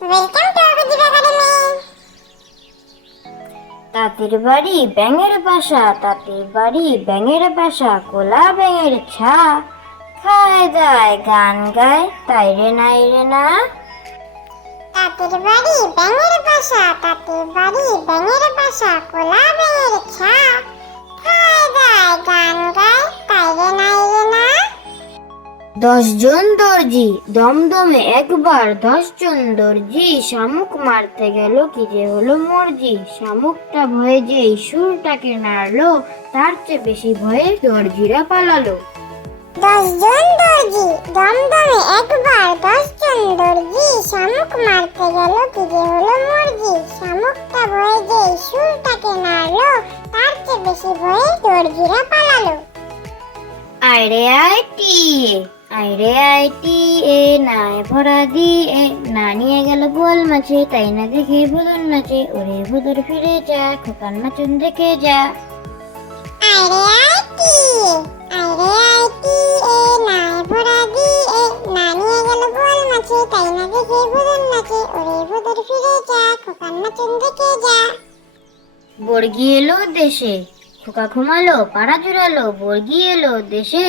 Welcome to Abhijit Academy. তাঁতির বাড়ি ব্যাঙের বাসা, তাঁতির বাড়ি ব্যাঙের বাসা, কোলা ব্যাঙের ছা, খায় দায় গান গায় তাই রে নাই রে না। তাঁতির বাড়ি ব্যাঙের বাসা, তাঁতির বাড়ি ব্যাঙের বাসা, কোলা ব্যাঙের ছা, খায় দায় গান গায় তাই রে নাই রে না। 10 জন দর্জি দমদমে একবার, 10 জন দর্জি শামুক মারতে গেল, কি যে হলো মর্জি। শামুকটা ভয়ে যেই সুরটাকে নাড়লো, তার চেয়ে বেশি ভয়ে দর্জিরা পালালো। 10 জন দর্জি দমদমে একবার, 10 জন দর্জি শামুক মারতে গেল, কি যে হলো মর্জি। শামুকটা ভয়ে যে সুরটাকে নাড়লো, তার চেয়ে বেশি ভয়ে দর্জিরা পালালো। আইরে আইটি আইরে আইটি এ নাই ভরা দিয়ে, না নিয়ে গেল বোয়াল মাছে, তাই না দেখে ভুদর নাচে। ওরে ভুদর ফিরে যা, খোকার নাচন দেখে যা। আইরে আইটি এ নাই ভরা দিয়ে, না নিয়ে গেল বোয়াল মাছে, তাই না দেখে ভুদর নাচে। ওরে ভুদর ফিরে যা, খোকার নাচন দেখে যা। বর্গি এলো দেশে, খোকা ঘুমালো পাড়া জুড়ালো। বর্গি এলো দেশে,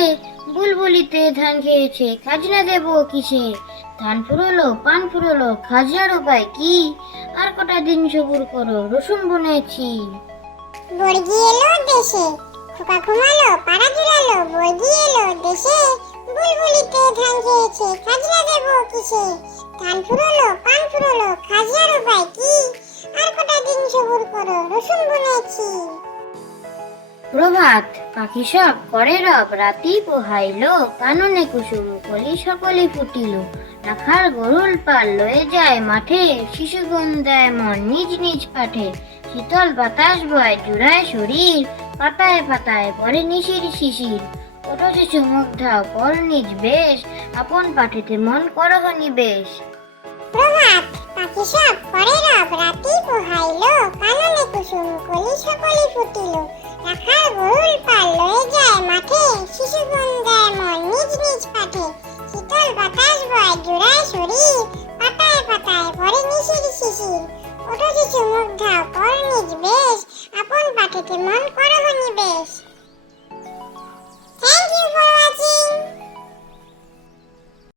বুলবুলিতে ধান খেয়েছে, খাজনা দেবো কিসে। ধান ফুরোলো পান ফুরোলো, খাজনার উপায় কি? আর কটা দিন সবুর করো, রসুন বুনেছি। বর্গি এলো দেশে, খোকা ঘুমালো পাড়া জুড়ালো। বর্গি এলো দেশে, বুলবুলিতে ধান খেয়েছে, খাজনা দেবো কিসে। ধান ফুরোলো পান ফুরোলো, খাজনার উপায় কি? আর কটা দিন সবুর করো, রসুন বুনেছি। প্রভাত পাখি সব করে রব, রাতি পোহাইলো, কাননে কুসুম কলি সকলে ফুটিল। রাখার গরুল পাল লয়ে যায় মাঠে, শিশুগণ দেয় মন নিজ নিজ পাঠে। শীতল বাতাস বয় জুড়ায় শরীর, পাতায় পাতায় পরে নিশির শিশির। ওঠো শিশু মুখ ধাও কর নিজ বেশ, আপন পাঠেতে মন করহ নিবেশ। প্রভাত পাখি সব করে রব, রাতি পোহাইলো, কাননে কুসুম কলি সকলে ফুটিল। রাখার গরুল পাল লয়ে যায় মাঠে, শিশুগণ দেয় মন নিজ নিজ পাঠে। শীতল বাতাস বয় জুড়ায় শরীর, পাতায় পাতায় ভরে নিশির শিশির। ওঠো শিশু মুখ ধাও কর নিজ বেশ, আপন পাঠেতে মন করহ নিবেশ।